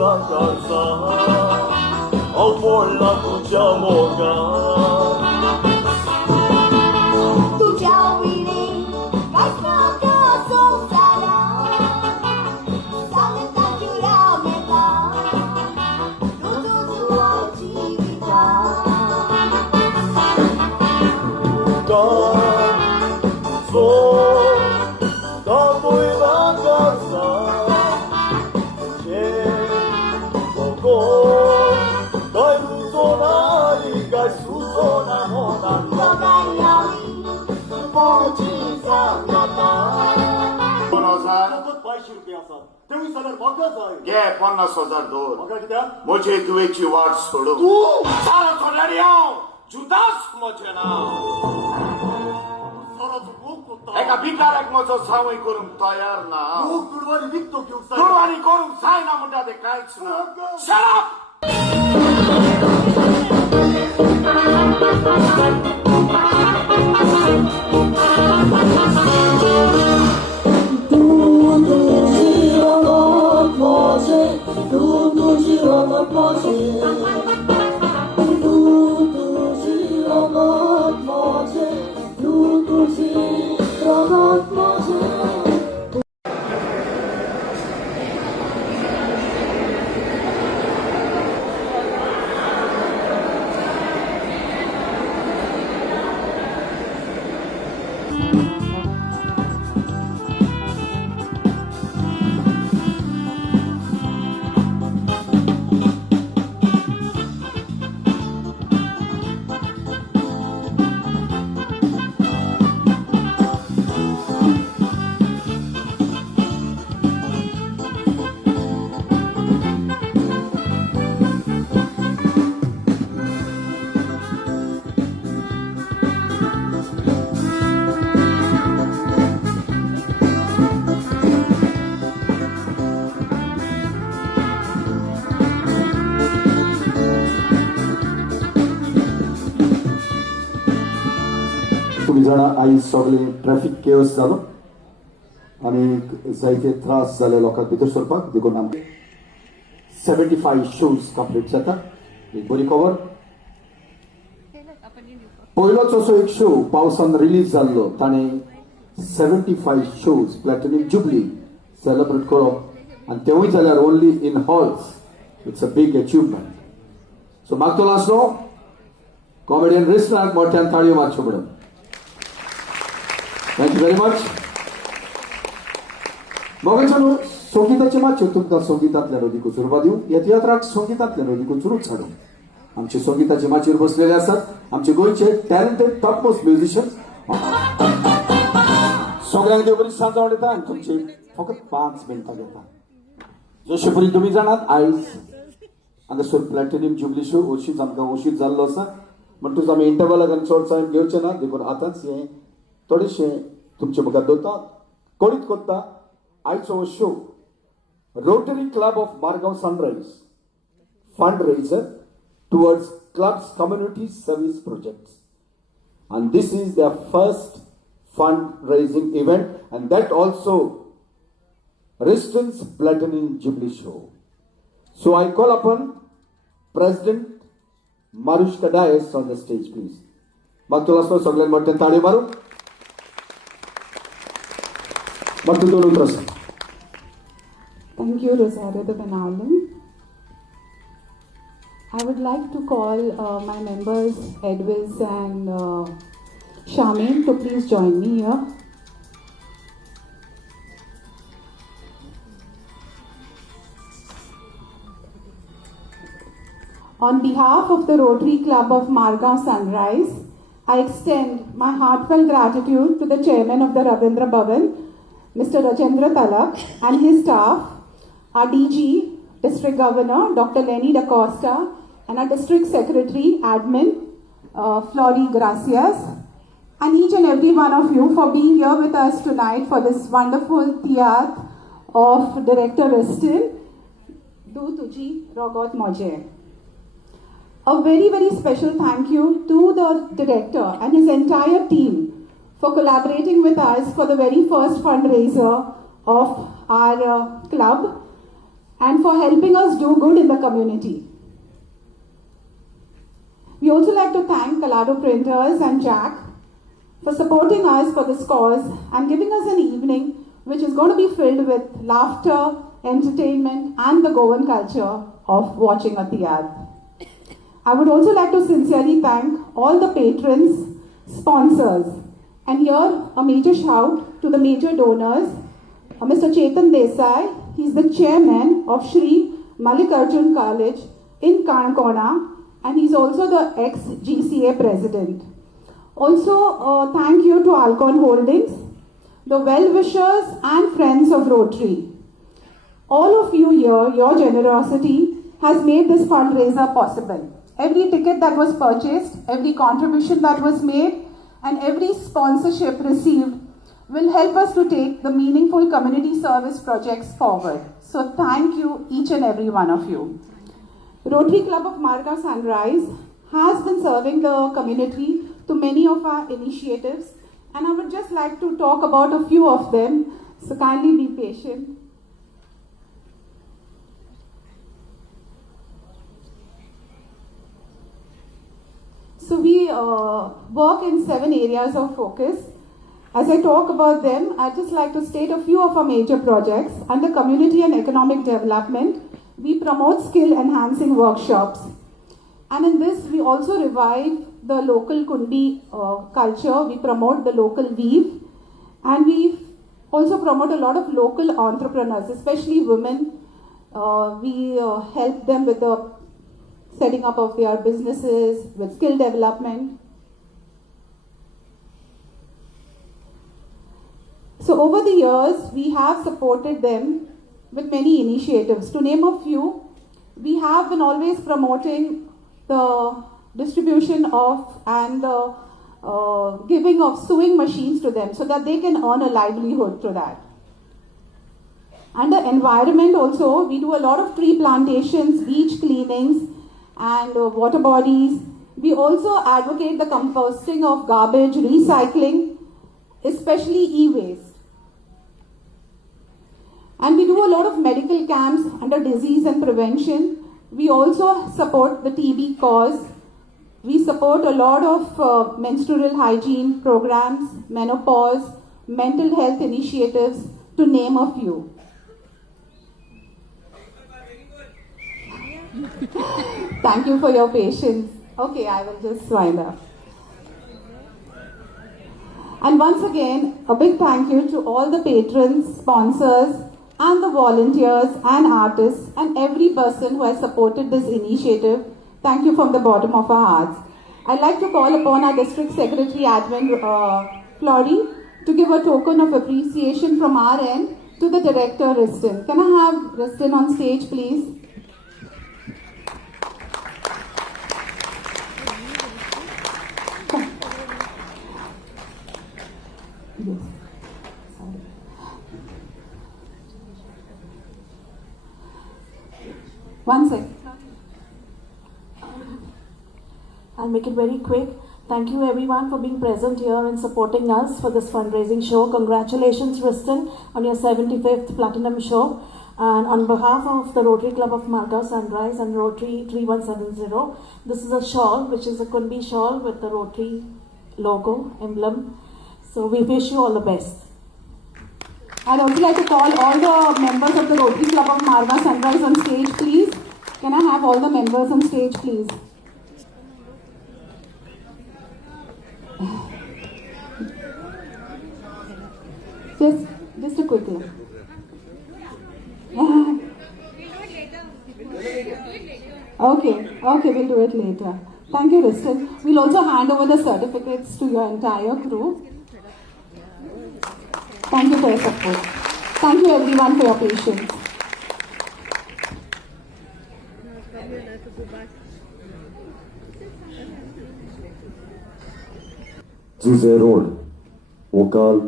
la casa, au por la tuja rogot. तुझ्या विणे कास्ताका संसारा सांगता तुला मेला तुझा जीविता घे 50,000 दोर मुझे दुवेची वाट सोडू सारा थोड्यारी हांव जुदास म्हजें नांव एका भिकाऱ्याक म्हजो सावय करूंक तयार ना तुडवानी करूंक जायना म्हणटा तें कांयच ना Shut up! तुझी रोगोट मोजे तुझी रोगोट मोजे तुझी रोगोट मोजे तुम्ही जाणा आयज सगळे ट्रॅफिक केओस जालो आनी जायते त्रास जाले लोकांक भितर सरपाक देखून आमचे 75 शोज कंप्लीट जाता एक बरी कवर पयलोच असो एक शो पावसान रिलीज जाल्लो ताणें 75 शोज प्लॅटिनम जुबली सेलिब्रेट करप आनी तेवूय जाल्यार only in halls it's a बीग अचिवमेंट सो मागतो लासलो कॉमेडियन रिस्टनाक मोठ्यान ताळयो मारच्यो म्हणून Thank you very much. मोगेचनो संगीताचे मातशे तुमकां संगीतांतल्यान अदीक सुरवात दिवं ह्या तियात्राक संगीतांतल्यान अदीक सुरूच हाडूं आमचे संगीताचे माचयेर बसलेले आसात आमचे गोंयचे टॅलंटेड टॉपमोस्ट म्युझिशियन्स सगळ्यांक देव बरी सांज आवडटा आनी तुमचे फकत 5 मिनटां घेता जशे परी तुमी जाणात आयज हांगासर प्लॅटिनम जुबली शो अशीच आमकां अशीच जाल्लो आसा म्हणटूच आमी इंटरवलाक आनी चड टायम घेवचे ना देखून आतांच हें थोडेशे तुमचे मुखार दवरता कोणीच करता आयचो show rotary club of Margao sunrise fund raiser towards clubs community service projects and this is their first fundraising event and that also Riston's Platinum Jubilee Show. So I call upon President Margao on the stage please. Magtulasno सगळ्यांनी मोठ्यान ताळयो मारून Thank you, Rosario de Benalem. I would like to call my members, Edwiz and Shamin, to please join me here. On behalf of the Rotary Club of Margao Sunrise, I extend my heartfelt gratitude to the Chairman of the Ravindra Bhavan, Mr. Rajendra Talak, and his staff, our DG, District Governor, Dr. Lenny Da Costa, and our District Secretary, Admin, Flori Gracias, and each and every one of you for being here with us tonight for this wonderful Tiatr of Director Riston DHUV TUJI Rogot Mhoje. A very, very special thank you to the director and his entire team for collaborating with us for the very first fundraiser of our club. and for helping us do good in the community. We also like to thank Kalado Printers and Jack for supporting us for this cause and giving us an evening which is going to be filled with laughter, entertainment and the Goan culture of watching a Tiatr. I would also like to sincerely thank all the patrons, sponsors, and here a major shout to the major donors, Mr. Chetan Desai. He's the chairman of Shri Mallikarjun College in Kanakona, and he's also the ex-GCA president. Also, thank you to Alcon Holdings, the well-wishers and friends of Rotary. All of you here, your generosity has made this fundraiser possible. Every ticket that was purchased, every contribution that was made, and every sponsorship received will help us to take the meaningful community service projects forward. So thank you, each and every one of you. Rotary Club of Margao Sunrise has been serving the community to many of our initiatives, and I would just like to talk about a few of them, so kindly be patient. So we work in 7 areas of focus. As I talk about them, I'd just like to state a few of our major projects. Under community and economic development, we promote skill enhancing workshops. And in this, we also revive the local Kundi culture. We promote the local weave. And we also promote a lot of local entrepreneurs, especially women. We help them with the setting up of their businesses, with skill development. So over the years, we have supported them with many initiatives. To name a few, we have been always promoting the distribution of and the giving of sewing machines to them so that they can earn a livelihood through that. Under environment also, we do a lot of tree plantations, beach cleanings, and water bodies. We also advocate the composting of garbage, recycling, especially e-waste. And we do a lot of medical camps under disease and prevention. We also support the TB cause. We support a lot of menstrual hygiene programs, menopause, mental health initiatives, to name a few. Thank you for your patience. Okay, I will just wind up. And once again, a big thank you to all the patrons, sponsors, and the volunteers and artists and every person who has supported this initiative. Thank you from the bottom of our hearts. I'd like to call upon our District Secretary Admin Flory to give a token of appreciation from our end to the Director Riston. Can I have Riston on stage, please? Yes. Sorry. One sec. I'll make it very quick. Thank you everyone for being present here and supporting us for this fundraising show. Congratulations, Riston, on your 75th Platinum show. And on behalf of the Rotary Club of Margao Sunrise and Rotary 3170, this is a shawl, which is a Kundi shawl with the Rotary logo, emblem. So we wish you all the best. I'd also like to call all the members of the Rotary Club of Margao Sunrise on stage, please. Can I have all the members on stage, please? Just a quick look. Okay, we'll do it later. Thank you, Riston. We'll also hand over the certificates to your entire crew. Thank you for your support. Thank you everyone for your patience. जुजे रोड वकाल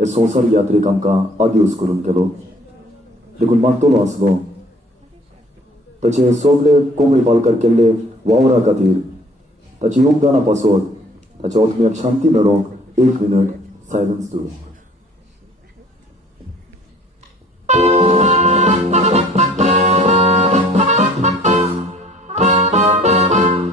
ए संसार यात्रिक आमकां आदिवस करून गेलो देखून मागतलो आसलो ताचे सगळे कोंकणी पालकार केल्ले वावरा खातीर ताची योगदाना पासत ताच्या आत्म्याक शांती मेळोवंक 1 मिनट सायलन्स दवरूं.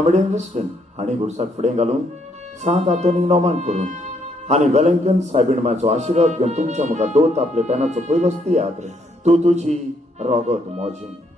कॉमेडियन रिस्टन हांणी घुरसाक फुडें घालून 7 हातोनी नोमान करून हांणी वेलिंगटन सायबिणमाचो आशिर्वाद घेवन तुमच्या मुखार दवरता आपल्या पेनाचो पयलोच तियात्र तूं तुजी रोगोत मोजें.